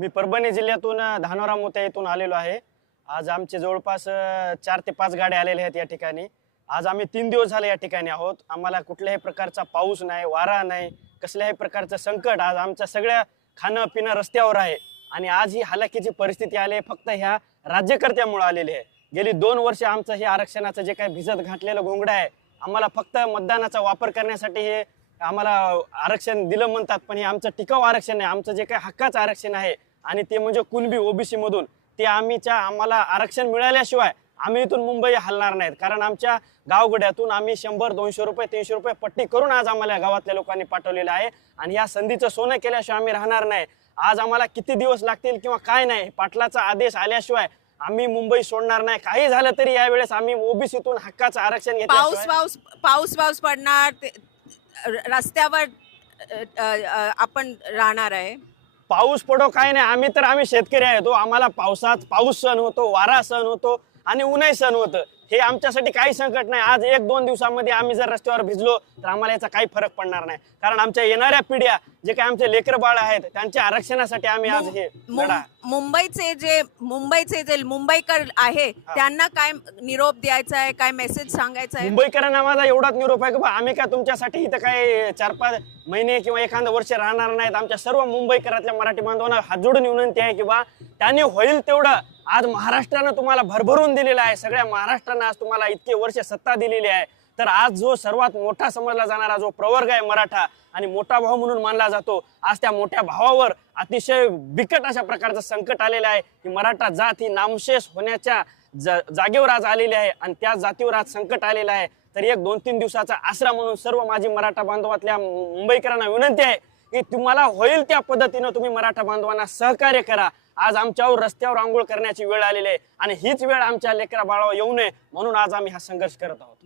मी परभणी जिल्ह्यातून धानोरा मोत्या येथून आलेलो आहे. आज आमचे जवळपास चार ते पाच गाड्या आलेल्या आहेत या ठिकाणी. आज आम्ही तीन दिवस झाले या ठिकाणी आहोत. आम्हाला कुठल्याही प्रकारचा पाऊस नाही वारा नाही कसल्याही प्रकारचं संकट आज आमच्या सगळ्या खाणं पिणं रस्त्यावर आहे. आणि आज ही हालाकीची परिस्थिती आली आहे फक्त ह्या राज्यकर्त्यामुळे आलेली आहे. गेली दोन वर्ष आमचं हे आरक्षणाचं जे काही भिजत घातलेलं घोंगडा आहे आम्हाला फक्त मतदानाचा वापर करण्यासाठी हे आम्हाला आरक्षण दिलं म्हणतात पण हे आमचं टिकाऊ आरक्षण आहे. आमचं जे काही हक्काचं आरक्षण आहे आणि ते म्हणजे कुणबी ओबीसी मधून ते आम्हीच्या आम्हाला आरक्षण मिळाल्याशिवाय आम्ही इथून मुंबई हलणार नाहीत. कारण आमच्या गावगड्यातून आम्ही शंभर दोनशे रुपये तीनशे रुपये पट्टी करून आज आम्हाला गावातल्या लोकांनी पाठवलेलं आहे. आणि या संधीचं सोनं केल्याशिवाय आम्ही राहणार नाही. आज आम्हाला किती दिवस लागतील किंवा काय नाही पाटलाचा आदेश आल्याशिवाय आम्ही मुंबई सोडणार नाही. काही झालं तरी यावेळेस आम्ही ओबीसीतून हक्काचं आरक्षण पाऊस पाऊस पाऊस पाऊस पडणार. रस्त्यावर आपण राहणार आहे. पाऊस पडो काय नाही आम्ही तर आम्ही शेतकरी आहे तो हो. आम्हाला पावसात पाऊस सण होतो वारा सण होतो आणि उन्हाही सण होतं. हे आमच्यासाठी काही संकट नाही. आज एक दोन दिवसामध्ये आम्ही जर रस्त्यावर भिजलो तर आम्हाला याचा काही फरक पडणार नाही. कारण आमच्या येणाऱ्या पिढ्या जे काही आमचे लेकर बाळ आहेत त्यांच्या आरक्षणासाठी आम्ही आज हे लढा मुंबईचे जे मुंबईचे जे मुंबईकर आहे त्यांना काय निरोप द्यायचा आहे काय मेसेज सांगायचा आहे? मुंबईकरांना माझा एवढाच निरोप आहे की बा आम्ही काय तुमच्यासाठी इथं काही चार पाच महिने किंवा एखादं वर्ष राहणार नाहीत. आमच्या सर्व मुंबईकरातल्या मराठी बांधवांना हात जोडून विनंती आहे की बा त्यांनी होईल तेवढं. आज महाराष्ट्रानं तुम्हाला भरभरून दिलेलं आहे. सगळ्या महाराष्ट्रानं आज तुम्हाला इतके वर्ष सत्ता दिलेली आहे. तर आज जो सर्वात मोठा समजला जाणारा जो प्रवर्ग आहे मराठा आणि मोठा भाऊ म्हणून मानला जातो आज त्या मोठ्या भावावर अतिशय बिकट अशा प्रकारचं संकट आलेलं आहे की मराठा जात ही नामशेष होण्याच्या ज- जागेवर आज आलेली आहे आणि त्या जातीवर आज संकट आलेलं आहे. तर एक दोन तीन दिवसाचा आसरा म्हणून सर्व माझी मराठा बांधवातल्या मुंबईकरांना विनंती आहे की तुम्हाला होईल त्या पद्धतीनं तुम्ही मराठा बांधवांना सहकार्य करा. आज आमच्यावर रस्त्यावर आंघोळ करण्याची वेळ आलेली आहे आणि हीच वेळ आमच्या लेकरा बाळावर येऊ नये म्हणून आज आम्ही हा संघर्ष करत आहोत.